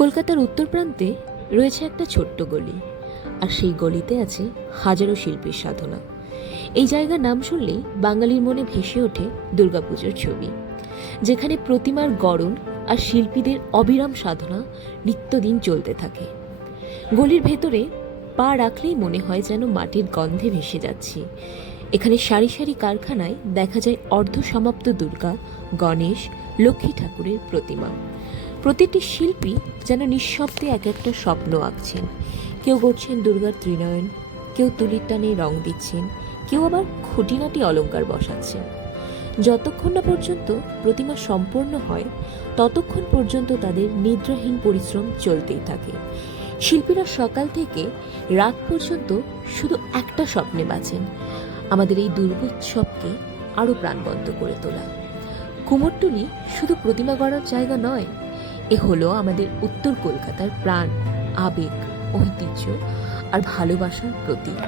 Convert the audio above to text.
কলকাতার উত্তর প্রান্তে রয়েছে একটা ছোট্ট গলি, আর সেই গলিতে আছে হাজারো শিল্পীর সাধনা। এই জায়গার নাম শুনলেই বাঙালির মনে ভেসে ওঠে দুর্গাপুজোর ছবি, যেখানে প্রতিমার গড়ন আর শিল্পীদের অবিরাম সাধনা নিত্যদিন চলতে থাকে। গলির ভেতরে পা রাখলেই মনে হয় যেন মাটির গন্ধে ভেসে যাচ্ছি। এখানে সারি সারি কারখানায় দেখা যায় অর্ধসমাপ্ত দুর্গা, গণেশ, লক্ষ্মী ঠাকুরের প্রতিমা। প্রতিটি শিল্পী যেন নিঃশব্দে এক একটা স্বপ্ন আঁকছেন। কেউ গড়ছেন দুর্গার ত্রিনয়ন, কেউ তুলির টানে রং দিচ্ছেন, কেউ আবার খুঁটিনাটি অলংকার বসাচ্ছেন। যতক্ষণ না পর্যন্ত প্রতিমা সম্পূর্ণ হয়, ততক্ষণ পর্যন্ত তাদের নিদ্রাহীন পরিশ্রম চলতেই থাকে। শিল্পীরা সকাল থেকে রাত পর্যন্ত শুধু একটা স্বপ্নে বাঁচেন, আমাদের এই দুর্গোৎসবকে আরও প্রাণবন্ত করে তোলা। কুমোরটুলি শুধু প্রতিমা গড়ার জায়গা নয়, এ হলো আমাদের উত্তর কলকাতার প্রাণ, আবেগ, ঐতিহ্য আর ভালোবাসার প্রতীক।